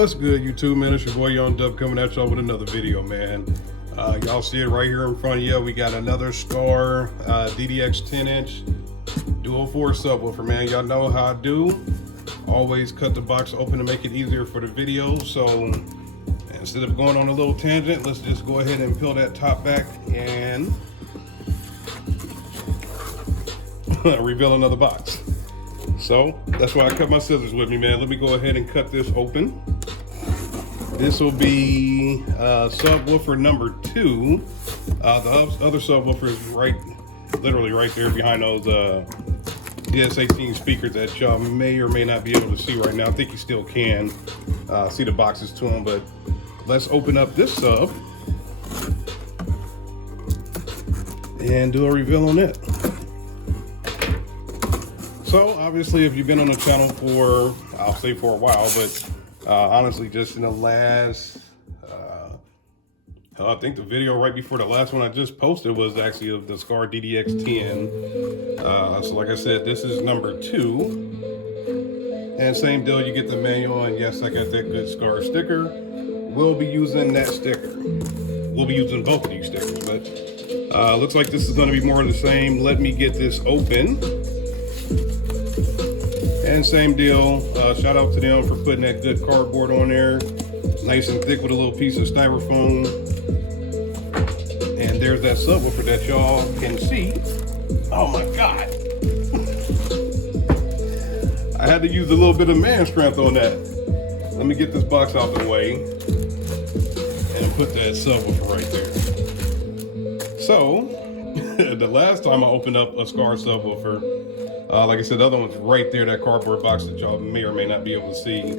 What's good, YouTube, man? It's your boy Young Dub coming at y'all with another video, man. Y'all see it right here in front of you. We got another Skar DDX 10-inch dual 4 subwoofer, man. Y'all know how I do. Always cut the box open to make it easier for the video. So instead of going on a little tangent, let's just go ahead and peel that top back and reveal another box. So that's why I cut my scissors with me, man. Let me go ahead and cut this open. This will be subwoofer number 2. The other subwoofer is literally right there behind those DS18 speakers that y'all may or may not be able to see right now. I think you still can see the boxes to them, but let's open up this sub and do a reveal on it. So obviously, if you've been on the channel for, I'll say for a while, but honestly, just in the last, I think the video right before the last one I just posted was actually of the Skar DDX 10. So like I said, this is number 2. And same deal, you get the manual, and yes, I got that good Skar sticker. We'll be using that sticker. We'll be using both of these stickers, but looks like this is gonna be more of the same. Let me get this open. And same deal, shout out to them for putting that good cardboard on there. Nice and thick with a little piece of styrofoam. And there's that subwoofer that y'all can see. Oh my God. I had to use a little bit of man strength on that. Let me get this box out the way and put that subwoofer right there. So, the last time I opened up a Skar subwoofer, like I said, the other one's right there, that cardboard box that y'all may or may not be able to see.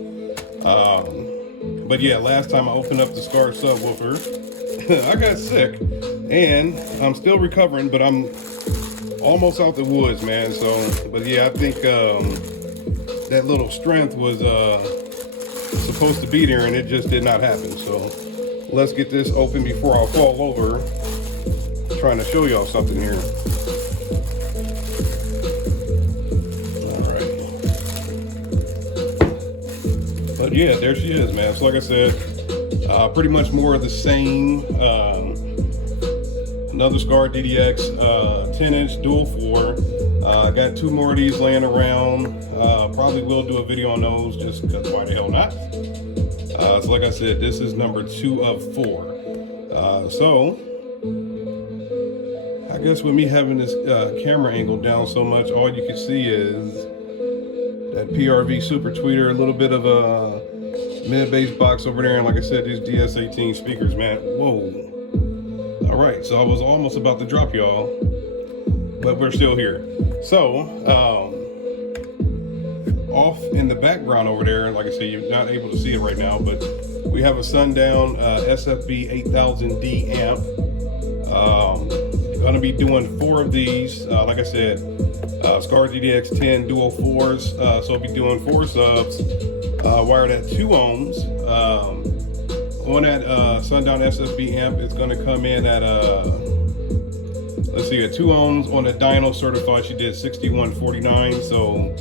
But yeah, last time I opened up the Skar subwoofer, I got sick, and I'm still recovering, but I'm almost out the woods, man. So, but yeah, I think that little strength was supposed to be there, and it just did not happen. So let's get this open before I fall over, trying to show y'all something here. But yeah, there she is, man. So like I said, pretty much more of the same. Another Skar DDX 10-inch dual 4. I got 2 more of these laying around. Probably will do a video on those, just because why the hell not? So like I said, this is number 2 of 4. So I guess with me having this camera angle down so much, all you can see is that PRV super tweeter, a little bit of a mid-bass box over there, and like I said, these DS18 speakers, man. Whoa. All right, so I was almost about to drop y'all, but we're still here. So off in the background over there, like I said, you're not able to see it right now, but we have a Sundown SFB 8000D amp. Gonna be doing 4 of these, like I said, Skar DDX 10 dual 4s, so I'll be doing 4 subs, wired at 2 ohms. On that Sundown SFB amp, it's going to come in at let's see, at 2 ohms. On the dyno certified, she did 6149. So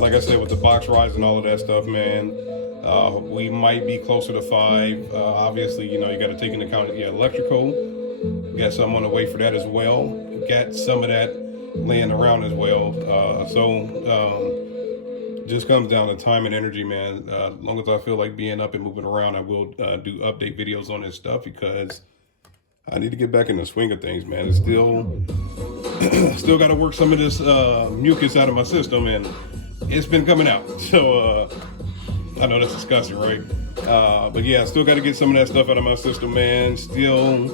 like I said, with the box rise and all of that stuff, man, we might be closer to 5. Obviously, you know, you got to take into account the electrical. Got something on the way for that as well. Got some of that laying around as well. Just comes down to time and energy, man. As long as I feel like being up and moving around, I will do update videos on this stuff, because I need to get back in the swing of things, man. It's still got to work some of this mucus out of my system, and it's been coming out. So I know that's disgusting, right? But yeah, still got to get some of that stuff out of my system, man. Still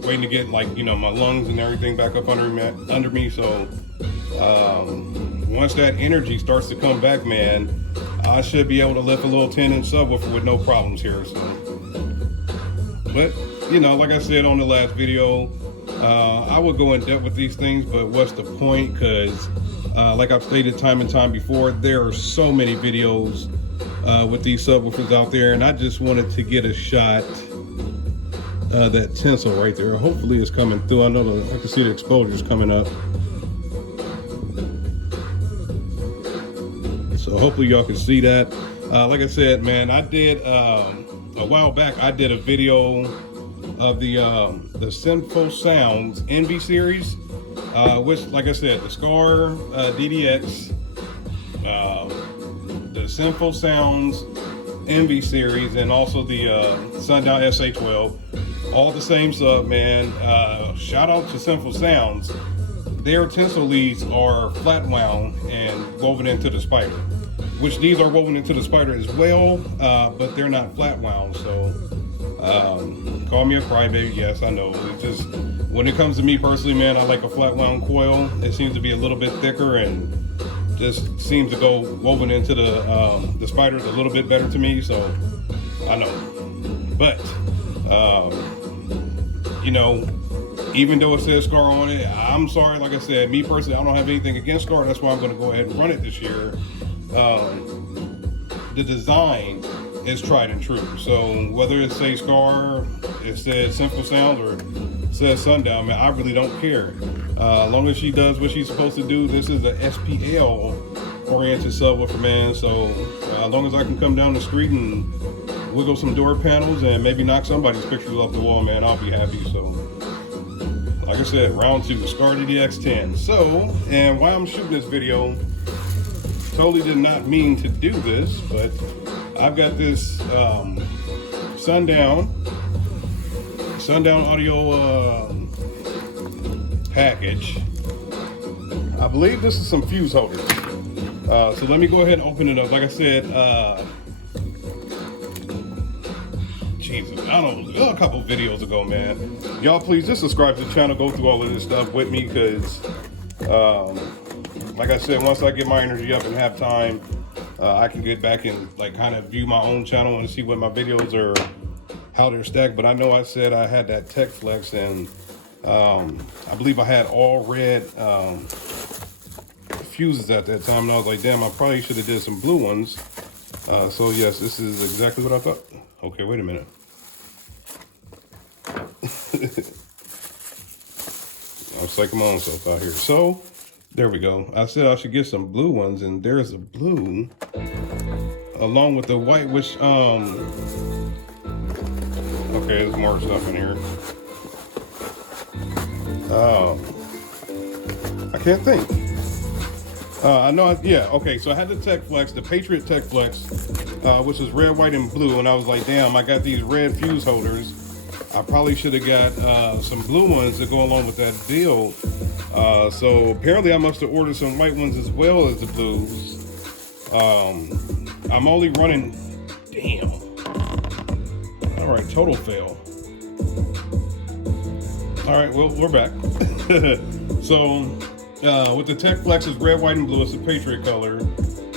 waiting to get, like, you know, my lungs and everything back up under me. So once that energy starts to come back, man, I should be able to lift a little 10-inch subwoofer with no problems here. So, but you know, like I said on the last video, I would go in depth with these things, but what's the point? Because like I've stated time and time before, there are so many videos with these subwoofers out there, and I just wanted to get a shot. That tinsel right there, hopefully it's coming through. I know I can see the exposures coming up. So hopefully y'all can see that. Like I said, man, I did a while back, I did a video of the Sinful Sounds Envy series, which, like I said, the Skar DDX, the Sinful Sounds Envy series, and also the Sundown SA12, all the same sub, man. Shout out to Sinful Sounds. Their tinsel leads are flat wound and woven into the spider, which these are woven into the spider as well, but they're not flat wound. So call me a crybaby, yes, I know. It's just, when it comes to me personally, man, I like a flat wound coil. It seems to be a little bit thicker and just seems to go woven into the spiders a little bit better to me. So I know, but you know, even though it says Skar on it, I'm sorry, like I said, me personally, I don't have anything against Skar. That's why I'm going to go ahead and run it this year. The design is tried and true. So whether it says Skar, it says Sinful Sounds, or it says Sundown, man, I really don't care. As long as she does what she's supposed to do. This is a SPL oriented subwoofer, man. So as long as I can come down the street and wiggle some door panels and maybe knock somebody's pictures off the wall, man, I'll be happy. So like I said, round 2, Skar DDX 10. So, and while I'm shooting this video, totally did not mean to do this, but I've got this Sundown Audio package. I believe this is some fuse holders. So let me go ahead and open it up. Like I said, Jesus, I don't know, a couple videos ago, man. Y'all please just subscribe to the channel, go through all of this stuff with me, because like I said, once I get my energy up and have time, I can get back and like kind of view my own channel and see what my videos are, how they're stacked. But I know I said I had that Tech Flex, and I believe I had all red fuses at that time, and I was like, damn, I probably should have did some blue ones. So yes, this is exactly what I thought. Okay, wait a minute. I'm psyching my own self out here. So there we go. I said I should get some blue ones, and there's a blue along with the white, which okay, there's more stuff in here. I can't think. I know, yeah, okay, so I had the Tech Flex, the Patriot Tech Flex, which is red, white, and blue, and I was like, damn, I got these red fuse holders. I probably should have got some blue ones to go along with that deal. So apparently I must have ordered some white ones as well as the blues. I'm only running, damn. All right, total fail. All right, well, we're back. So with the Tech Flex is red, white, and blue, it's the Patriot color.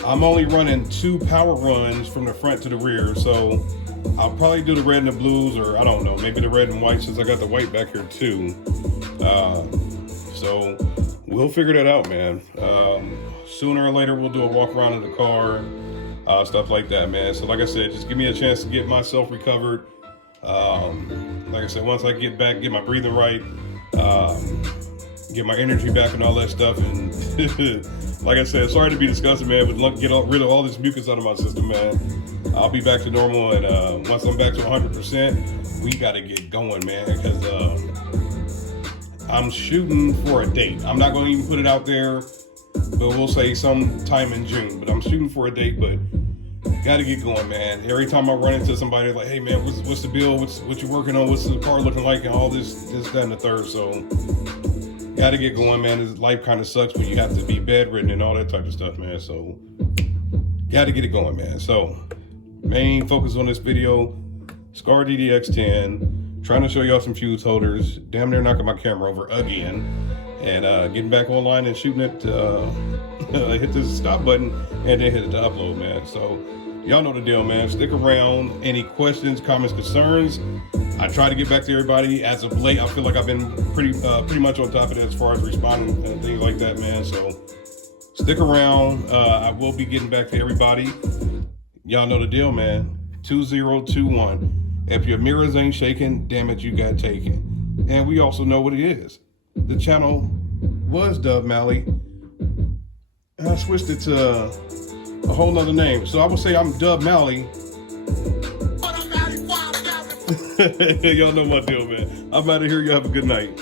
I'm only running 2 power runs from the front to the rear, so I'll probably do the red and the blues, or I don't know, maybe the red and white, since I got the white back here too. So we'll figure that out, man. Sooner or later, we'll do a walk around in the car, stuff like that, man. So like I said, just give me a chance to get myself recovered. Like I said, once I get back, get my breathing right, get my energy back and all that stuff. And like I said, sorry to be disgusting, man, but get rid of all this mucus out of my system, man. I'll be back to normal, and once I'm back to 100%, we gotta get going, man, because I'm shooting for a date. I'm not gonna even put it out there, but we'll say sometime in June. But I'm shooting for a date, but gotta get going, man. Every time I run into somebody, like, hey, man, what's the bill? What you working on? What's the car looking like? And all this, that, and the third. So gotta get going, man. This life kind of sucks when you have to be bedridden and all that type of stuff, man. So gotta get it going, man. So main focus on this video, Skar DDX 10, trying to show y'all some fuse holders, damn near knocking my camera over again, and getting back online and shooting it, hit the stop button and then hit the upload, man. So y'all know the deal, man. Stick around. Any questions, comments, concerns, I try to get back to everybody. As of late, I feel like I've been pretty much on top of it as far as responding and things like that, man. So stick around. I will be getting back to everybody. Y'all know the deal, man. 2021. If your mirrors ain't shaking, damn it, you got taken. And we also know what it is. The channel was Dub Malley, and I switched it to a whole nother name. So I would say I'm Dub Mally. Y'all know my deal, man. I'm out of here. You have a good night.